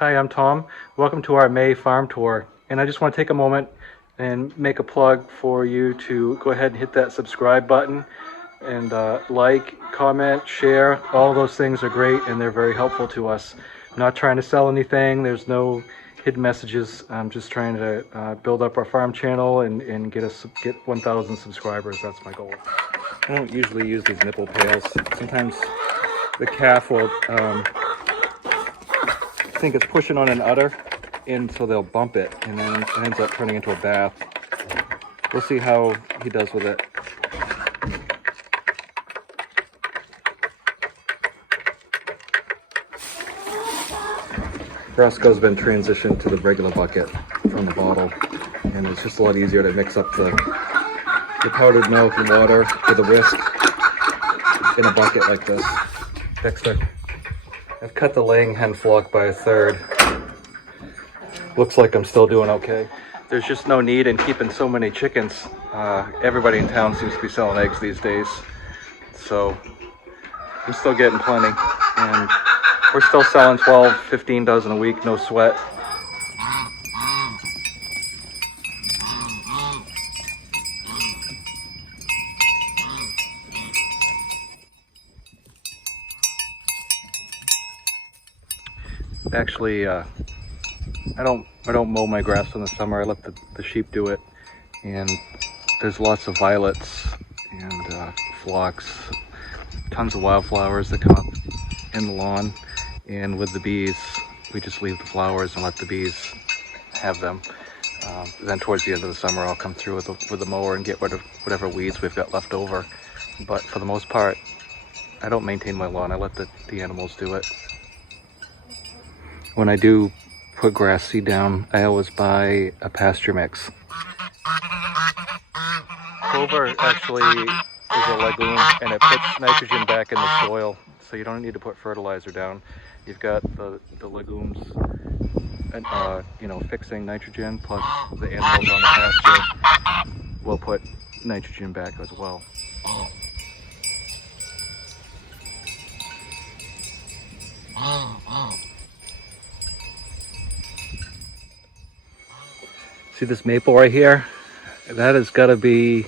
Hi, I'm Tom. Welcome to our May farm tour. And I just want to take a moment and make a plug for you to go ahead and hit that subscribe button and like, comment, share. All those things are great and they're very helpful to us. I'm not trying to sell anything. There's no hidden messages. I'm just trying to build up our farm channel and get 1,000 subscribers. That's my goal. I don't usually use these nipple pails. Sometimes the calf will think it's pushing on an udder, and so they'll bump it, and then it ends up turning into a bath. We'll see how he does with it. Roscoe's been transitioned to the regular bucket from the bottle, and it's just a lot easier to mix up the powdered milk and water with a whisk in a bucket like this. Dexter, I've cut the laying hen flock by 1/3. Looks like I'm still doing okay. There's just no need in keeping so many chickens. Everybody in town seems to be selling eggs these days. So I'm still getting plenty. And we're still selling 12, 15 dozen a week, no sweat. Actually, I don't mow my grass in the summer. I let the sheep do it. And there's lots of violets and phlox, tons of wildflowers that come up in the lawn. And with the bees, we just leave the flowers and let the bees have them. Then towards the end of the summer, I'll come through with a mower and get rid of whatever weeds we've got left over. But for the most part, I don't maintain my lawn. I let the animals do it. When I do put grass seed down, I always buy a pasture mix. Clover actually is a legume, and it puts nitrogen back in the soil, so you don't need to put fertilizer down. You've got the legumes, fixing nitrogen, plus the animals on the pasture will put nitrogen back as well. See this maple right here? That has got to be,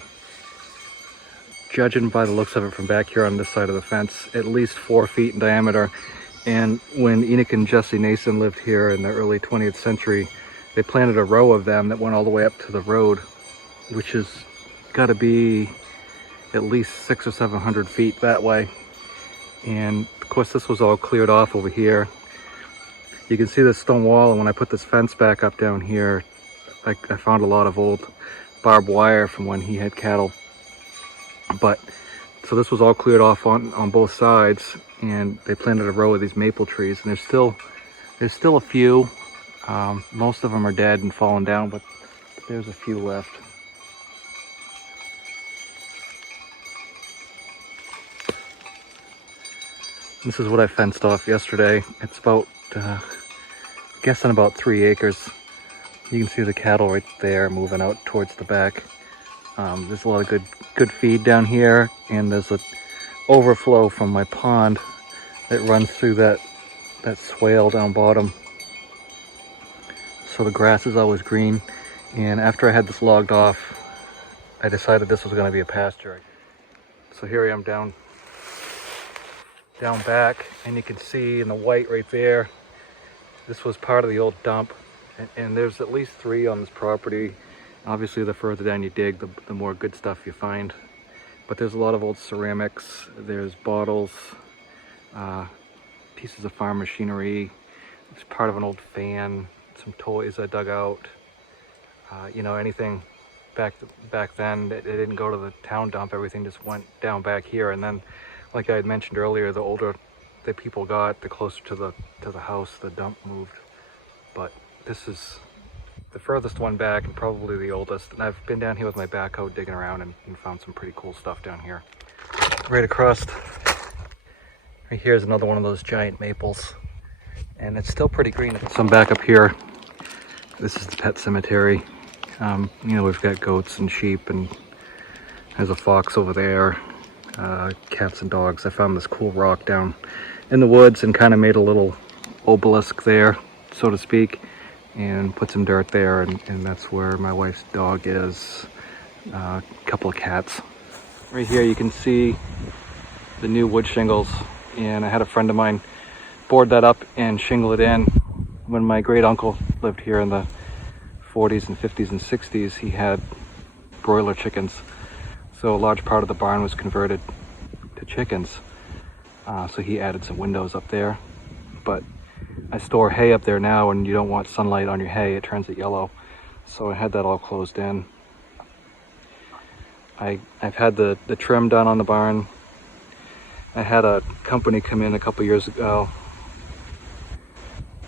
judging by the looks of it from back here on this side of the fence, at least 4 feet in diameter. And when Enoch and Jesse Nason lived here in the early 20th century, they planted a row of them that went all the way up to the road, which has got to be at least 600 or 700 feet that way. And of course this was all cleared off over here. You can see this stone wall, and when I put this fence back up down here, I found a lot of old barbed wire from when he had cattle. But so this was all cleared off on both sides, and they planted a row of these maple trees, and there's still a few. Most of them are dead and fallen down, but there's a few left. This is what I fenced off yesterday. It's about guessing about 3 acres. You can see the cattle right there moving out towards the back. There's a lot of good feed down here, and there's an overflow from my pond that runs through that swale down bottom. So the grass is always green. And after I had this logged off, I decided this was going to be a pasture. So here I am down back, and you can see in the white right there, this was part of the old dump. And there's at least 3 on this property. Obviously, the further down you dig, the more good stuff you find. But there's a lot of old ceramics. There's bottles, pieces of farm machinery. It's part of an old fan, some toys I dug out. Anything back then that it didn't go to the town dump. Everything just went down back here. And then, like I had mentioned earlier, the older the people got, the closer to the house the dump moved. But this is the furthest one back and probably the oldest. And I've been down here with my backhoe digging around and found some pretty cool stuff down here. Right across, right here is another one of those giant maples. And it's still pretty green. So I'm back up here. This is the pet cemetery. We've got goats and sheep, and there's a fox over there, cats and dogs. I found this cool rock down in the woods and kind of made a little obelisk there. so to speak, and put some dirt there, and that's where my wife's dog is. A couple of cats. Right here you can see the new wood shingles, and I had a friend of mine board that up and shingle it in. When my great uncle lived here in the 40s and 50s and 60s, he had broiler chickens, so a large part of the barn was converted to chickens. So he added some windows up there, but I store hay up there now, and you don't want sunlight on your hay, it turns it yellow, so I had that all closed in. I've had the trim done on the barn. I had a company come in a couple years ago,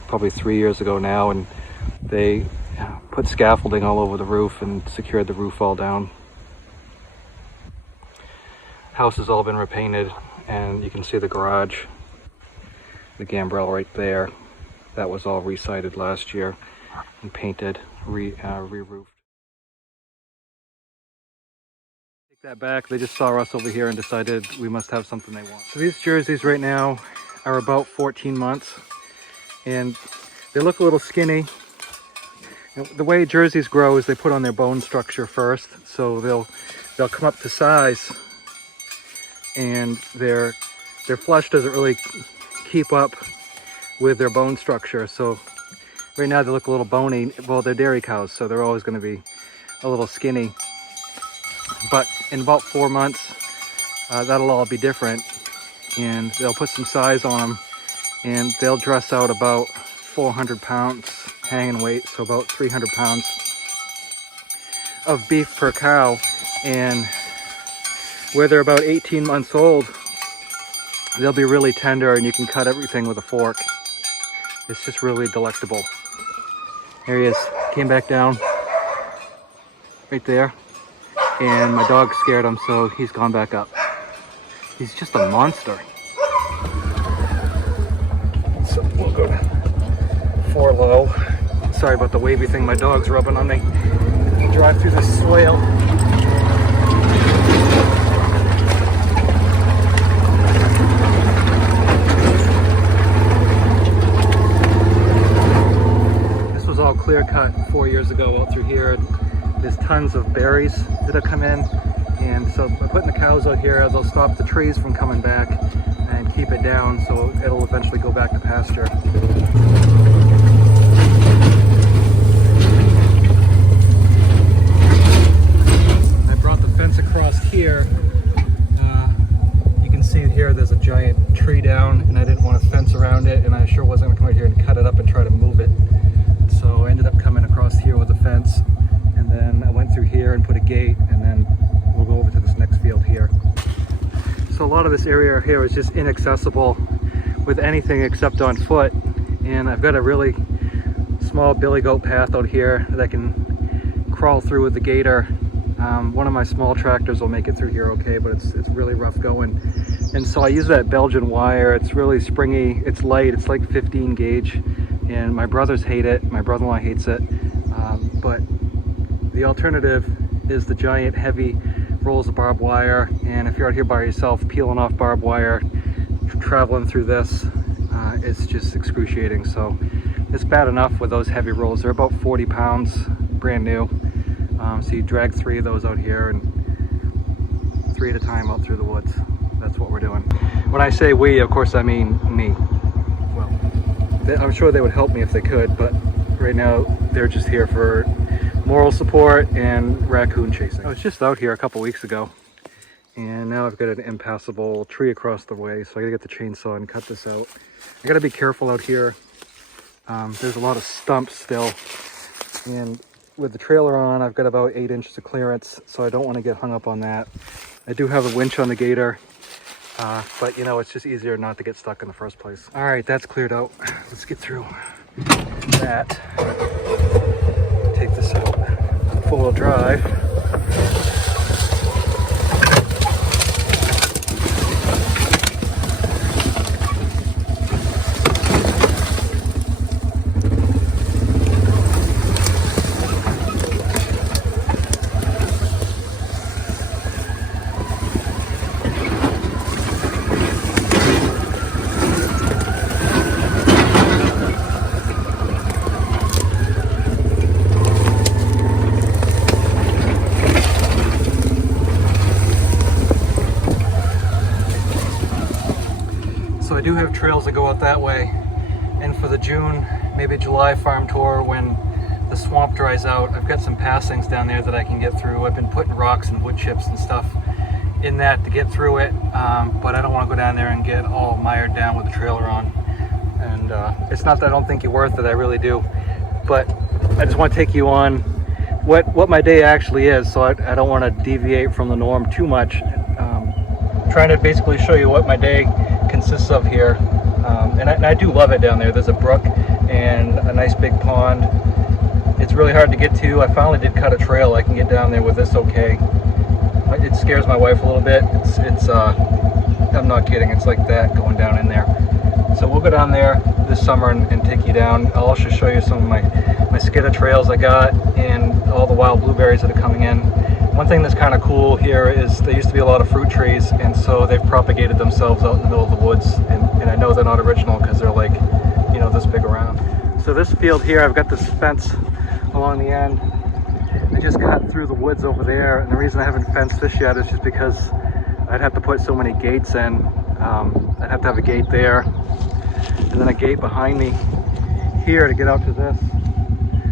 probably 3 years ago now, and they put scaffolding all over the roof and secured the roof all down. House has all been repainted, and you can see the garage, the gambrel right there. That was all re-sided last year and painted, re-roofed. Take that back, they just saw us over here and decided we must have something they want. So these jerseys right now are about 14 months, and they look a little skinny. The way jerseys grow is they put on their bone structure first, so they'll come up to size, and their flesh doesn't really keep up with their bone structure. So right now they look a little bony. Well, they're dairy cows, so they're always going to be a little skinny. But in about 4 months, that'll all be different, and they'll put some size on them, and they'll dress out about 400 pounds hanging weight, so about 300 pounds of beef per cow. And where they're about 18 months old, they'll be really tender, and you can cut everything with a fork. It's just really delectable. There he is, came back down right there, and my dog scared him, so he's gone back up. He's just a monster. So we'll go to 4 low. Sorry about the wavy thing, my dog's rubbing on me. Drive through this swale. This was all clear cut 4 years ago out through here. There's tons of berries that have come in, and so by putting the cows out here, they'll stop the trees from coming back and keep it down, so it'll eventually go back to pasture. Across here, you can see here there's a giant tree down, and I didn't want to fence around it, and I sure wasn't going to come out here and cut it up and try to move it. So I ended up coming across here with a fence, and then I went through here and put a gate, and then we'll go over to this next field here. So a lot of this area here is just inaccessible with anything except on foot, and I've got a really small billy goat path out here that I can crawl through with the gator. One of my small tractors will make it through here okay, but it's really rough going. And so I use that Belgian wire. It's really springy, it's light, it's like 15 gauge, and my brothers hate it, my brother-in-law hates it. But the alternative is the giant heavy rolls of barbed wire, and if you're out here by yourself peeling off barbed wire, traveling through this, it's just excruciating. So it's bad enough with those heavy rolls. They're about 40 pounds, brand new. So you drag 3 of those out here, and 3 at a time out through the woods. That's what we're doing. When I say we, of course I mean me. Well, I'm sure they would help me if they could, but right now they're just here for moral support and raccoon chasing. I was just out here a couple weeks ago, and now I've got an impassable tree across the way, so I gotta get the chainsaw and cut this out. I gotta be careful out here. There's a lot of stumps still, and with the trailer on, I've got about 8 inches of clearance, so I don't want to get hung up on that. I do have a winch on the gator, but you know, it's just easier not to get stuck in the first place. All right, that's cleared out. Let's get through that. Take this out. 4-wheel drive. trails that go out that way. And for the June, maybe July farm tour, when the swamp dries out, I've got some passings down there that I can get through. I've been putting rocks and wood chips and stuff in that to get through it, but I don't want to go down there and get all mired down with the trailer on. And it's not that I don't think you're worth it, I really do, but I just want to take you on what my day actually is, so I don't want to deviate from the norm too much. Trying to basically show you what my day consists of here. And I do love it down there. There's a brook and a nice big pond. It's really hard to get to. I finally did cut a trail. I can get down there with this okay. It scares my wife a little bit. I'm not kidding. It's like that going down in there. So we'll go down there this summer and take you down. I'll also show you some of my skidder trails I got and all the wild blueberries that are coming in. One thing that's kind of cool here is there used to be a lot of fruit trees, and so they've propagated themselves out in the middle of the woods, and I know they're not original because they're like, you know, this big around. So this field here, I've got this fence along the end. I just cut through the woods over there, and the reason I haven't fenced this yet is just because I'd have to put so many gates in. I'd have to have a gate there, and then a gate behind me here to get out to this.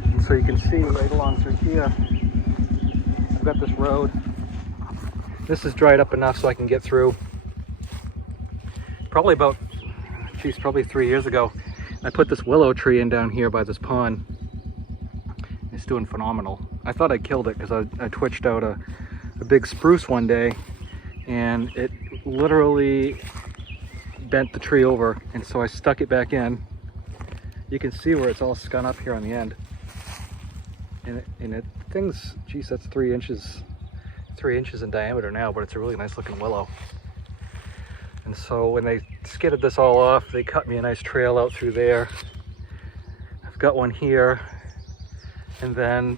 And so you can see right along through here, I've got this road. This is dried up enough so I can get through. Probably about, probably 3 years ago, I put this willow tree in down here by this pond. It's doing phenomenal. I thought I killed it because I twitched out a big spruce one day, and it literally bent the tree over, and so I stuck it back in. You can see where it's all scun up here on the end. And it thing's, geez, that's 3 inches in diameter now, but it's a really nice looking willow. And so when they skidded this all off, they cut me a nice trail out through there. I've got one here, and then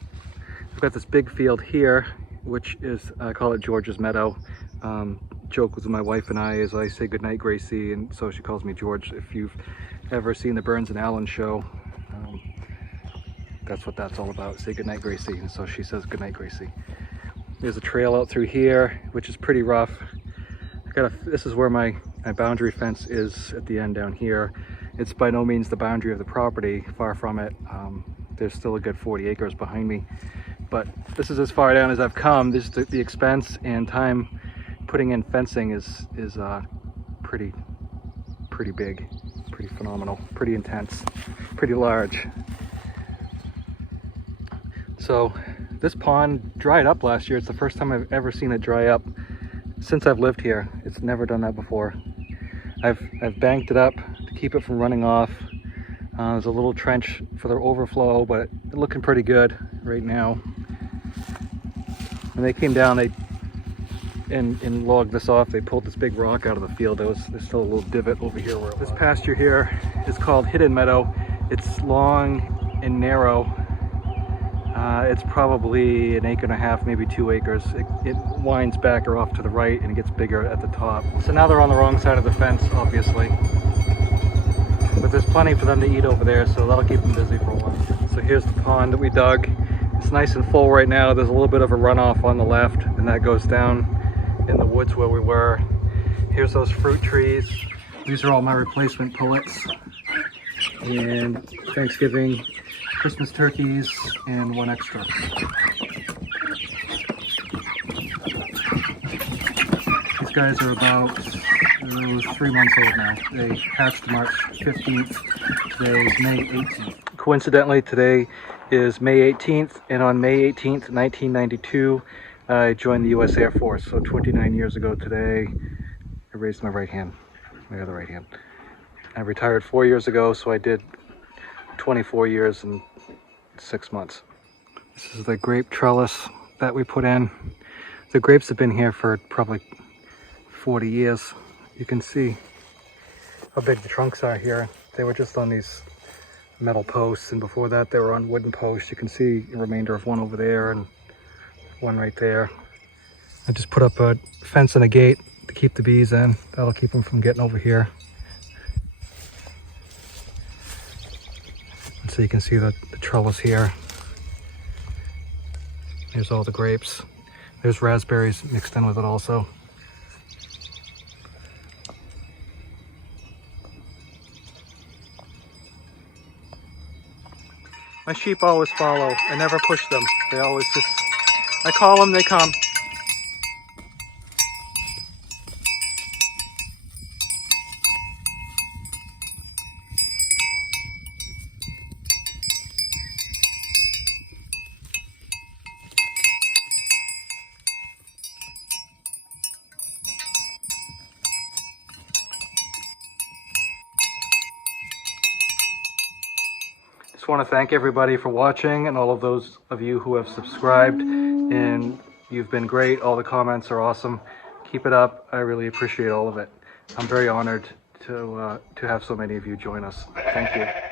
I've got this big field here, which is, I call it George's Meadow. Joke with my wife and I is I say goodnight Gracie, and so she calls me George. If you've ever seen the Burns and Allen show, that's what that's all about. Say goodnight Gracie, and so she says goodnight Gracie. There's a trail out through here, which is pretty rough. This is where my boundary fence is at the end down here. It's by no means the boundary of the property, far from it. There's still a good 40 acres behind me, but this is as far down as I've come. This is the expense and time putting in fencing is pretty big, pretty phenomenal, pretty intense, pretty large. So this pond dried up last year. It's the first time I've ever seen it dry up since I've lived here. It's never done that before. I've banked it up to keep it from running off. There's a little trench for the overflow, but it's looking pretty good right now. When they came down, and logged this off, they pulled this big rock out of the field. There's still a little divot over here. This pasture here is called Hidden Meadow. It's long and narrow. It's probably 1.5 acres, maybe 2 acres. It winds back or off to the right, and it gets bigger at the top. So now they're on the wrong side of the fence, obviously. But there's plenty for them to eat over there, so that'll keep them busy for a while. So here's the pond that we dug. It's nice and full right now. There's a little bit of a runoff on the left, and that goes down in the woods where we were. Here's those fruit trees. These are all my replacement pullets. And Thanksgiving, Christmas turkeys, and one extra. These guys are about 3 months old now. They hatched March 15th. Today is May 18th. Coincidentally, today is May 18th, and on May 18th, 1992, I joined the U.S. Air Force. So 29 years ago today, I raised my right hand, my other right hand. I retired 4 years ago, so I did 24 years and 6 months. This is the grape trellis that we put in. The grapes have been here for probably 40 years. You can see how big the trunks are here. They were just on these metal posts, and before that they were on wooden posts. You can see the remainder of one over there and one right there. I just put up a fence and a gate to keep the bees in. That'll keep them from getting over here. And so you can see the trellis here. There's all the grapes. There's raspberries mixed in with it also. My sheep always follow. I never push them. They always just, I call them, they come. Just want to thank everybody for watching and all of those of you who have subscribed, and you've been great. All the comments are awesome. Keep it up. I really appreciate all of it. I'm very honored to have so many of you join us. Thank you.